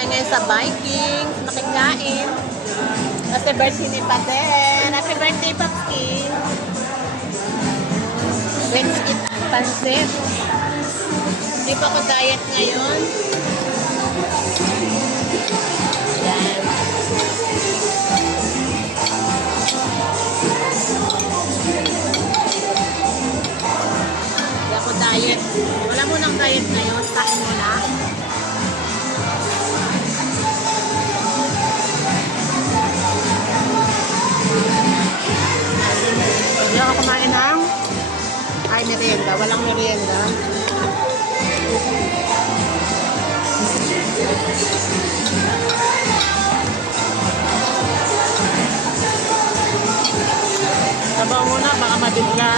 tayo ngayon sa Vikings, makikain. Kasi birthday ni Paden. Happy birthday, Papski. Let's eat pansit. Hindi pa ako diet ngayon. Yan. Hindi ako diet. Wala mo ng diet ngayon. Kain mo na. Hindi ako kumain ng merienda. Walang merienda. Sabaw muna, baka mabigla.